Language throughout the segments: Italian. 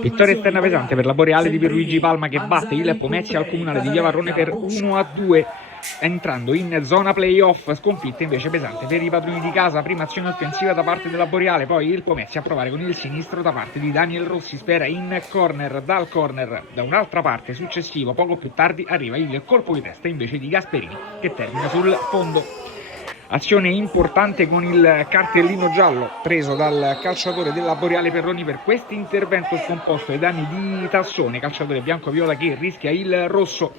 Vittoria esterna pesante per la Boreale di Pierluigi Palma che batte il Pomezia al Comunale di Via Varrone per 1-2, entrando in zona playoff. Sconfitta invece pesante per i padroni di casa, prima azione offensiva da parte della Boreale, poi il Pomezia a provare con il sinistro da parte di Daniel Rossi, spera in corner, dal corner da un'altra parte successivo, poco più tardi arriva il colpo di testa invece di Gasperini che termina sul fondo. Azione importante con il cartellino giallo preso dal calciatore della Boreale Perroni per questo intervento scomposto ai danni di Tassone, calciatore bianco-viola che rischia il rosso.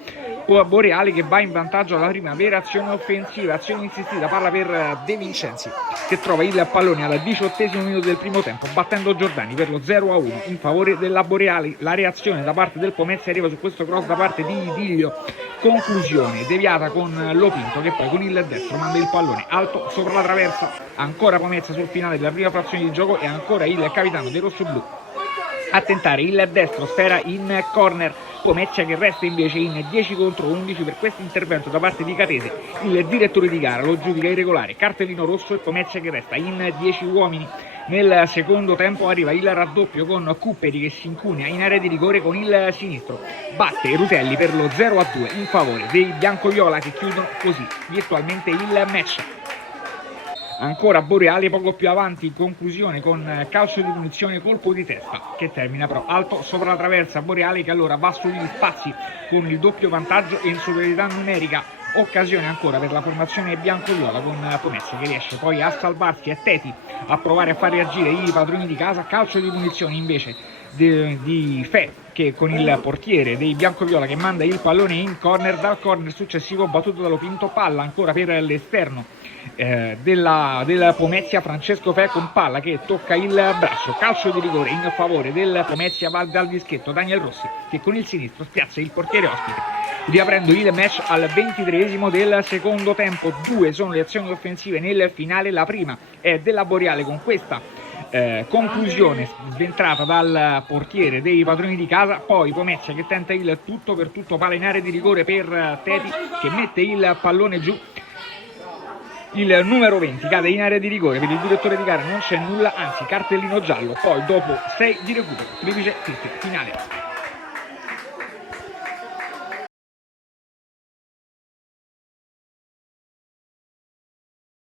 Boreale che va in vantaggio alla prima vera azione offensiva, azione insistita, palla per De Vincenzi che trova il pallone al 18° minuto del primo tempo battendo Giordani per lo 0-1 in favore della Boreale. La reazione da parte del Pomezia arriva su questo cross da parte di Diglio, conclusione deviata con Lopinto che poi con il destro manda il pallone alto sopra la traversa. Ancora Pomezia sul finale della prima frazione di gioco e ancora il capitano dei rossoblù a tentare il destro, sfera in corner. Pomezia che resta invece in 10 contro 11 per questo intervento da parte di Catese. Il direttore di gara lo giudica irregolare, cartellino rosso, e Pomezia che resta in 10 uomini. Nel secondo tempo arriva il raddoppio con Cupperi che si incunea in area di rigore con il sinistro, batte Rutelli per lo 0-2 in favore dei biancoviola che chiudono così virtualmente il match. Ancora Boreale poco più avanti in conclusione con calcio di punizione, colpo di testa che termina però alto sopra la traversa. Boreale che allora va sugli spazi con il doppio vantaggio e in superiorità numerica. Occasione ancora per la formazione bianco-viola con Pomezia che riesce poi a salvarsi e Teti a provare a far reagire i padroni di casa. Calcio di punizione invece di Fe che con il portiere dei bianco-viola che manda il pallone in corner, dal corner successivo battuto da Lopinto, palla ancora per l'esterno del Pomezia, Francesco Fe con palla che tocca il braccio, calcio di rigore in favore del Pomezia, va dal dischetto Daniel Rossi che con il sinistro spiazza il portiere ospite, riaprendo il match al 23° del secondo tempo. 2 sono le azioni offensive nel finale, la prima è della Boreale con questa conclusione sventrata dal portiere dei padroni di casa, poi Pomezia che tenta il tutto per tutto, palla in area di rigore per Teti che mette il pallone giù. Il numero 20 cade in area di rigore, per il direttore di gara non c'è nulla, anzi cartellino giallo, poi dopo 6 di recupero, triplice finale.